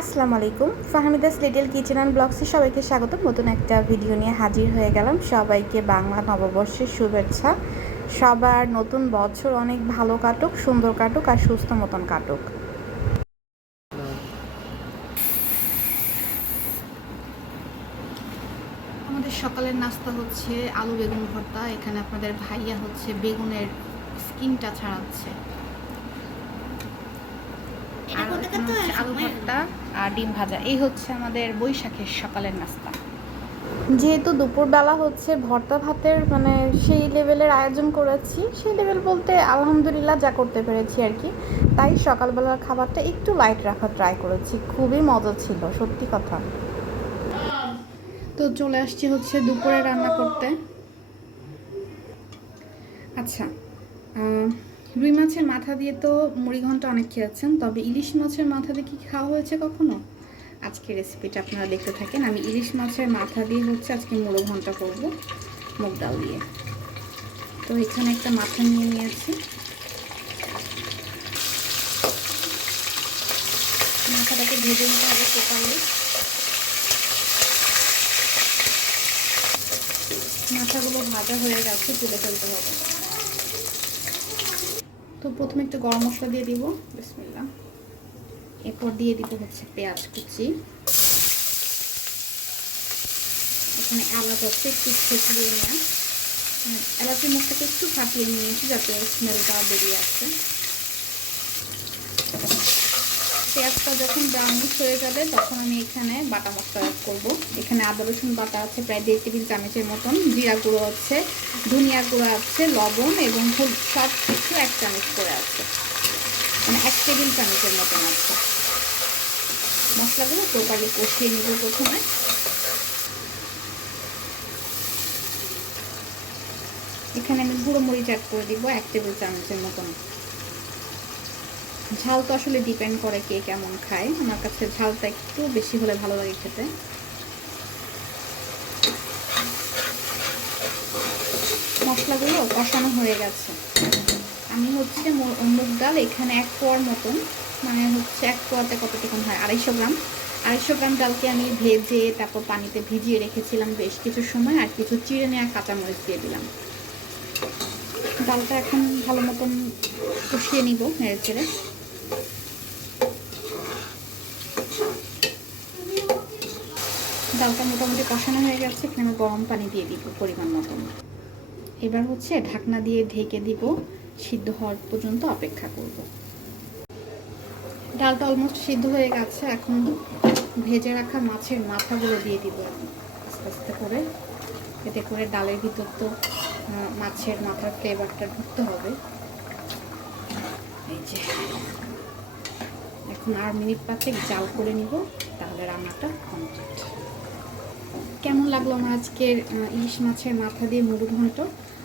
আসসালামু আলাইকুম, Fahmida's little kitchen and ব্লগসে সবাইকে স্বাগত। নতুন একটা ভিডিও নিয়ে হাজির হয়ে গেলাম। সবাইকে বাংলা নববর্ষের শুভেচ্ছা। সবার নতুন বছর অনেক ভালো কাটুক, সুন্দর কাটুক আর সুস্থ মতন কাটুক। আমাদের সকালের নাস্তা হচ্ছে আলু বেগুন ভর্তা। এখানে আপনাদের ভাইয়া হচ্ছে বেগুনের স্কিনটা ছাড়াচ্ছে, আর এখানে হচ্ছে আলু ভর্তা আর ডিম ভাজা। এই হচ্ছে আমাদের বৈশাখের সকালের নাস্তা। যেহেতু দুপুরবেলা হচ্ছে ভর্তা ভাতের মানে সেই লেভেলের আয়োজন করেছি, সেই লেভেল বলতে আলহামদুলিল্লাহ যা করতে পেরেছি আর কি, তাই সকালবেলার খাবারটা একটু লাইট রাখার ট্রাই করেছি। খুবই মজা ছিল, সত্যি কথা। তো চলে আসছি হচ্ছে দুপুরে রান্না করতে। আচ্ছা, রুই মাছের মাথা দিয়ে তো মুড়িঘণ্ট অনেক খেয়েছেন, তবে ইলিশ মাছের মাথা দিয়ে কি খাওয়া হয়েছে কখনো? আজকে রেসিপিটা আপনারা দেখতে থাকেন। আমি ইলিশ মাছের মাথা দিয়ে হচ্ছে আজকে মুড়িঘণ্ট করব মুগ ডাল দিয়ে। তো এখানে একটা মাথা নিয়ে নিয়েছি। মাথাটাকে ভেজে নিতে হবে প্রপারলি। মাথাগুলো ভাজা হয়ে গেছে, তুলে ফেলতে হবে। তো প্রথমে একটু গরম মশলা দিয়ে দিব, বিসমিল্লাহ। এরপর দিয়ে দিব হচ্ছে পেঁয়াজ কুচি। এখানে এলাচ হচ্ছে একটু ছেঁচিয়ে নিয়ে, এলাচের মুখটাকে একটু ফাটিয়ে নিয়েছি যাতে স্মেলটা বেরিয়ে আসে। পেঁয়াজটা যখন ব্রাউনিশ হয়ে যাবে তখন আমি এখানে বাটা মশলা অ্যাড করবো। এখানে আদা রসুন বাটা আছে প্রায় 1.5 টেবিল চামচের মতন, জিরা গুঁড়ো আছে, ধনিয়া গুঁড়ো আছে, লবণ এবং হলুদ সব কিছু 1 চামচ করে আছে, মানে 1 টেবিল চামচের মতন আছে। মশলাগুলো প্রপারলি কষিয়ে নিব প্রথমে। এখানে আমি গুঁড়ো মরিচ অ্যাড করে দিব 1 টেবিল চামচের মতন। ঝাল তো আসলে ডিপেন্ড করে কে কেমন খায়। আমার কাছে ঝালটা একটু বেশি হলে ভালো লাগে খেতে। মশলাগুলো কষানো হয়ে গেছে। আমি হচ্ছে মুগ ডাল এখানে 1 পোয়ার মতন, মানে হচ্ছে 1 পোয়াতে কতটুকুন হয় 250 গ্রাম ডালকে আমি ভেজে তারপর পানিতে ভিজিয়ে রেখেছিলাম বেশ কিছু সময়, আর কিছু চিড়ে নেওয়া কাঁচামরিচ দিয়ে দিলাম। ডালটা এখন ভালো মতন কষিয়ে নিব নেড়ে চেড়ে। ডালটা মোটামুটি কষানো হয়ে গেছে। এখানে আমি গরম পানি দিয়ে দিব পরিমাণ মতন। এবার হচ্ছে ঢাকনা দিয়ে ঢেকে দিব, সিদ্ধ হওয়ার পর্যন্ত অপেক্ষা করব। ডালটা অলমোস্ট সিদ্ধ হয়ে গেছে। এখন ভেজে রাখা মাছের মাথাগুলো দিয়ে দিব আস্তে আস্তে করে, এতে করে ডালের ভিতর তো মাছের মাথার ফ্লেভারটা ঢুকতে হবে। এই যে এখন আর মিনিট 5 জাল করে নিব, তাহলে রান্নাটা কমপ্লিট। কেমন লাগলো আমার আজকের ইলিশ মাছের মাথা দিয়ে মুড়িঘণ্ট?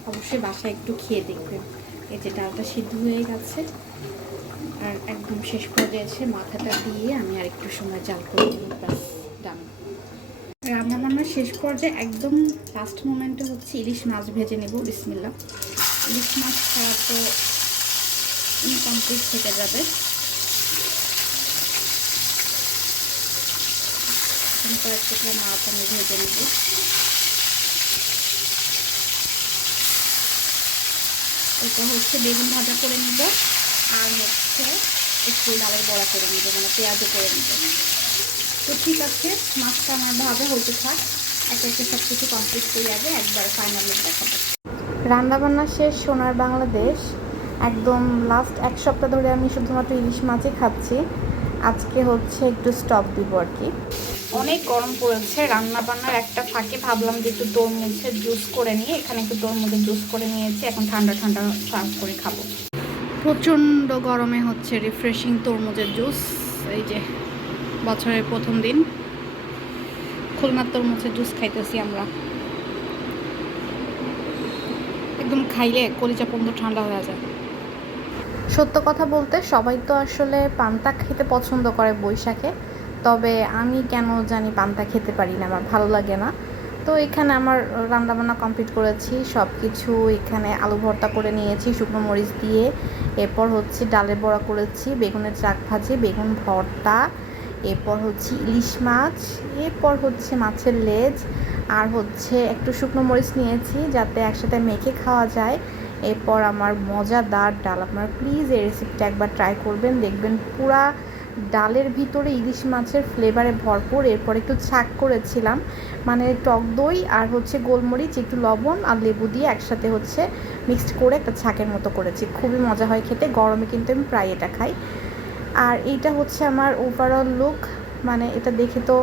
অবশ্যই বাসায় একটু খেয়ে দেখবেন। এই যে ডালটা সিদ্ধ হয়ে গেছে, আর একদম শেষ পর্যায়ে এসে মাথাটা দিয়ে আমি আর একটু সময় জাল করে দেবো, ব্যাস ডান। রান্না বান্নার শেষ পর্যায়ে একদম লাস্ট মোমেন্টে হচ্ছে ইলিশ মাছ ভেজে নেব, বিসমিল্লাহ। ইলিশ মাছ ছাড়া তো ইনকমপ্লিট থেকে যাবে। কয়েকটা মাছ আমি ভেজে নেব। এটা হচ্ছে বেগুন ভাজা করে নিব, আর হচ্ছে একটু ডালের বড়া করে নিব, মানে পেঁয়াজও করে নিব। তো ঠিক আছে, মাছটা আমার ভাবে হতে থাক, একে একে সব কিছু কমপ্লিট করে যাবে, একবার ফাইনাল লুক দেখাবো। রান্নাবান্না শেষ সোনার বাংলাদেশ। একদম লাস্ট 1 সপ্তাহ ধরে আমি শুধুমাত্র ইলিশ মাছই খাচ্ছি। আজকে হচ্ছে একটু স্টপ দিব আর কি। অনেক গরম পড়েছে। রান্না বান্নার একটা ফাঁকে ভাবলাম যে একটু তরমুজের জুস করে নিয়ে, এখানে একটু তরমুজের জুস করে নিয়েছি, এখন ঠান্ডা ঠান্ডা সার্ভ করে খাবো। প্রচণ্ড গরমে হচ্ছে রিফ্রেশিং তরমুজের জুস। এই যে বছরের প্রথম দিন খুলনার তরমুজের জুস খাইতেছি আমরা। একদম খাইলে কলিজা পর্যন্ত ঠান্ডা হয়ে যায়। সত্য কথা বলতে সবাই তো আসলে পান্তা খেতে পছন্দ করে বৈশাখে, তবে আমি কেন জানি পান্তা খেতে পারি না, আমার ভালো লাগে না। তো এখানে আমার রান্নাবান্না কমপ্লিট করেছি সব কিছু। এখানে আলু ভর্তা করে নিয়েছি শুকনো মরিচ দিয়ে, এরপর হচ্ছে ডালের বড়া করেছি, বেগুনের চাক ভাজি, বেগুন ভর্তা, এরপর হচ্ছে ইলিশ মাছ, এরপর হচ্ছে মাছের লেজ, আর হচ্ছে একটু শুকনো মরিচ নিয়েছি যাতে একসাথে মেখে খাওয়া যায়। এরপর আমার মজাদার ডাল, আপনারা প্লিজ এই রেসিপিটা একবার ট্রাই করবেন, দেখবেন পুরা ডালের ভিতরে ইলিশ মাছের ফ্লেভারে ভরপুর। এরপর একটু ছাঁক করেছিলাম, মানে টক দই আর হচ্ছে গোলমরিচ, একটু লবণ আর লেবু দিয়ে একসাথে হচ্ছে মিক্সড করে একটা ছাঁকের মতো করেছি, খুবই মজা হয় খেতে। গরমে কিন্তু আমি প্রায় এটা খাই। আর এইটা হচ্ছে আমার ওভারঅল লুক, মানে এটা দেখে তো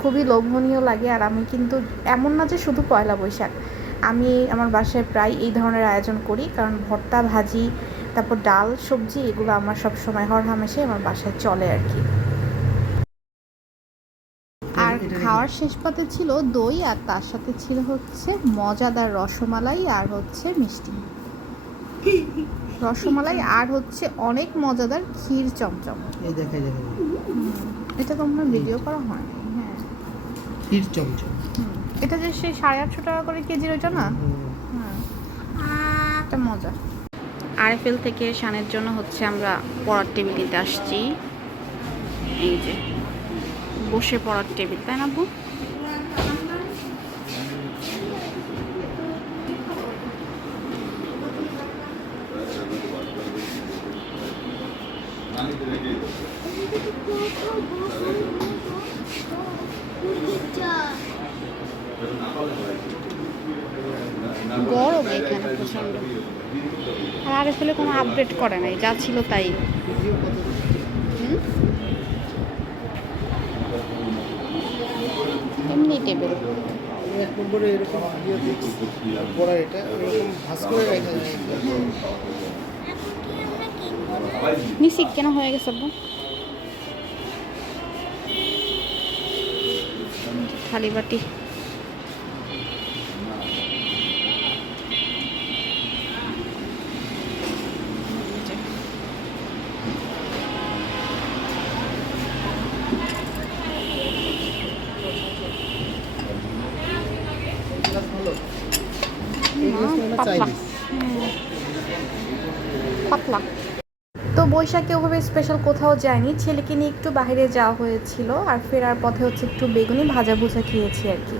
খুবই লোভনীয় লাগে। আর আমি কিন্তু এমন না যে শুধু পয়লা বৈশাখ, আমি আমার বাসায় প্রায় এই ধরনের আয়োজন করি, কারণ ভর্তা ভাজি তারপর ডাল সবজি এগুলো আমার সব সময় হরহামেশাই আমার বাসায় চলে আর কি। আর খাওয়ার শেষ পাতে ছিল দই, আর তার সাথে ছিল হচ্ছে মজাদার রসমালাই আর হচ্ছে মিষ্টি রসমালাই, আর হচ্ছে অনেক মজাদার ক্ষীর চমচম। এই দেখে দেখে এটা তো আমার ভিডিও করা হয়নি। হ্যাঁ, ক্ষীর চমচম। এটা যে সেই 850 টাকা করে কেজির ওইটা না? হ্যাঁ, এটা মজা। আরএফএল থেকে শানের জন্য হচ্ছে আমরা পড়ার টেবিল নিতে আসছি। এই যে বসে পড়ার টেবিল, তাই না আপু? গরম এখানে প্রচন্ড। আর আরএফএলে কোনো আপডেট করে নাই, যা ছিল তাই। এমনি টেবিল এক নম্বরে এরকম পড়া, এটা এরকম ভাঁজ করে রাখা যায়। নিশ্চিত কেন হয়ে গেছে আপু? থালি বাটি পাতলা পাতলা। তো বৈশাখে ওভাবে স্পেশাল কোথাও যায়নি, ছেলেকে নিয়ে একটু বাইরে যাওয়া হয়েছিল, আর ফেরার পথে হচ্ছে একটু বেগুনি ভাজা ভুজা খেয়েছি আর কি।